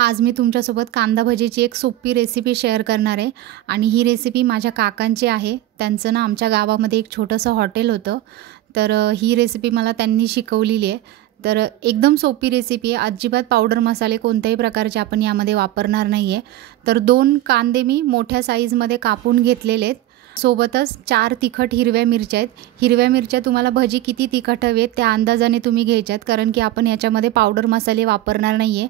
आज मी तुमच्यासोबत कांदा भजीची एक सोपी रेसिपी शेअर करणार आहे आणि ही रेसिपी माझ्या काकांची आहे। त्यांचं ना आमच्या गावामध्ये एक छोटंसं हॉटेल होतं, तर ही रेसिपी मला त्यांनी शिकवलेली आहे। तर एकदम सोपी रेसिपी आहे, अजिबात पावडर मसाले कोणत्याही प्रकारचे आपण यामध्ये वापरणार नाही आहे। तर 2 कांदे मी मोठ्या साईजमध्ये कापून घेतलेले आहेत, सोबतच 4 तिखट हिरव्या मिरच्या आहेत। हिरव्या मिरच्या तुम्हाला भजी किती तिखट हवे त्या अंदाजाने तुम्ही घ्यायच्यात, कारण की आपण याच्यामध्ये पावडर मसाले वापरणार नाही आहे।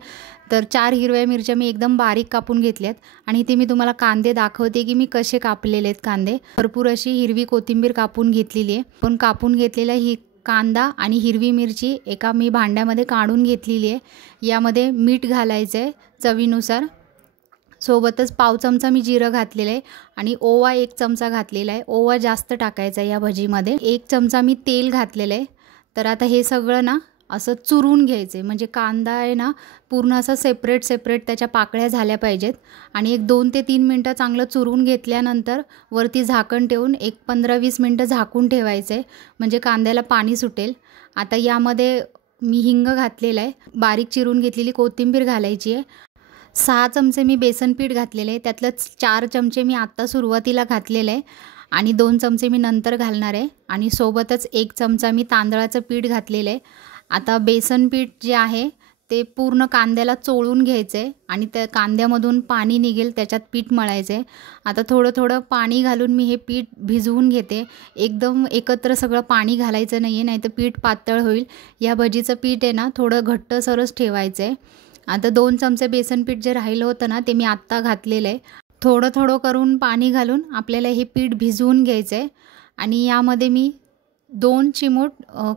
तर 4 हिरव्या मिरच्या मी एकदम बारीक कापून घेतल्यात आणि ते मी तुम्हाला कांदे दाखवते की मी कसे कापलेले आहेत कांदे। भरपूर अशी हिरवी कोथिंबीर कापून घेतलेली आहे। पण कापून घेतलेला ही कांदा आणि हिरवी मिरची एका मी भांड्यामध्ये काढून घेतलेली आहे। यामध्ये मीठ घालायचं आहे चवीनुसार, सोबतच पाव चमचा मी जिरं घातलेलं आहे आणि ओवा 1 चमचा घातलेला आहे। ओवा जास्त टाकायचा या भजीमध्ये। 1 चमचा मी तेल घातलेलं आहे। तर आता हे सगळं ना असं चुरून घ्यायचं आहे, म्हणजे कांदा आहे ना पूर्ण असं सेपरेट त्याच्या पाकळ्या झाल्या पाहिजेत। आणि एक 2 ते 3 मिनटं चांगलं चुरून घेतल्यानंतर वरती झाकण ठेवून एक 15-20 मिनटं झाकून ठेवायचं आहे, म्हणजे कांद्याला पाणी सुटेल। आता यामध्ये मी हिंग घातलेला आहे, बारीक चिरून घेतलेली कोथिंबीर घालायची आहे। 6 चमचे मी बेसन पीठ घातलेले आहे, त्यातलं 4 चमचे मी आत्ता सुरुवातीला घातलेले आहे आणि 2 चमचे मी नंतर घालणार आहे आणि सोबतच 1 चमचा मी तांदळाचं पीठ घातलेलं आहे। आता बेसन पीठ जे आहे ते पूर्ण कांद्याला चोळून घ्यायचं आहे आणि त्या कांद्यामधून पाणी निघेल त्याच्यात पीठ मळायचं आहे। आता थोडं पाणी घालून मी हे पीठ भिजवून घेते। एकदम एकत्र सगळं पाणी घालायचं नाही आहे, नाहीतर पीठ पातळ होईल। या भजीचं पीठ आहे ना थोडं घट्टसरच ठेवायचं आहे। आता 2 चमचे बेसन पीठ जे राहिलं होतं ना ते मी आत्ता घातलेलं आहे। थोडं करून पाणी घालून आपल्याला हे पीठ भिजवून घ्यायचं आहे आणि यामध्ये मी 2 चिमूट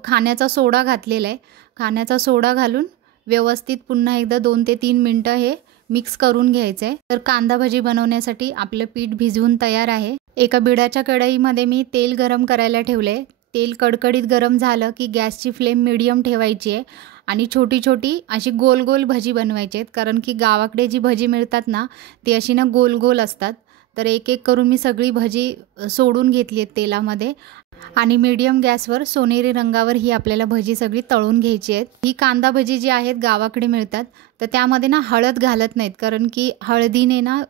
खाण्याचा सोडा घातलेला आहे। खाण्याचा सोडा घालून व्यवस्थित पुन्हा एकदा 2 ते 3 मिनटं हे मिक्स करून घ्यायचं आहे। तर कांदा भजी बनवण्यासाठी आपलं पीठ भिजवून तयार आहे। एका बिडाच्या कढईमध्ये मी तेल गरम करायला ठेवले। तेल कडकडीत गरम झालं की गॅसची फ्लेम मीडियम ठेवायची आहे आणि छोटी अशी गोल भजी बनवायची आहेत, कारण की गावाकडे जी भजी मिळतात ना ती अशी ना गोल असतात। तर एक करून मी सगळी भजी सोडून घेतली आहेत तेलामध्ये आणि मीडियम गॅसवर सोनेरी रंगावर ही आपल्याला भजी सगळी तळून घ्यायची आहेत। ही कांदा भजी जी आहेत गावाकडे मिळतात, तर त्यामध्ये ना हळद घालत नाहीत, कारण की हळदीने ना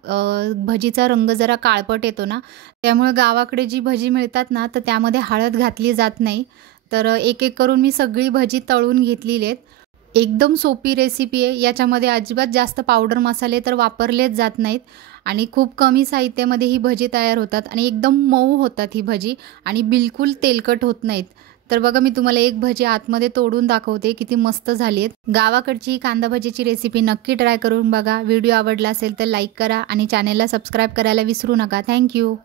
भजीचा रंग जरा काळपट येतो ना, त्यामुळे गावाकडे जी भजी मिळतात ना तर त्यामध्ये हळद घातली जात नाही। तर एक करून मी सगळी भजी तळून घेतलेली आहेत। एकदम सोपी रेसिपी आहे, याच्यामध्ये अजिबात जास्त पावडर मसाले तर वापरलेच जात नाहीत आणि खूप कमी साहित्यामध्ये ही भजी तयार होतात आणि एकदम मऊ होतात ही भजी आणि बिलकुल तेलकट होत नाहीत। तर बघा मी तुम्हाला एक भजी आतमध्ये तोडून दाखवते, किती मस्त झाली आहेत। गावाकडची कांदा भजीची रेसिपी नक्की ट्राय करून बघा। व्हिडिओ आवडला असेल तर लाईक करा आणि चॅनलला सबस्क्राईब करायला विसरू नका। थँक्यू।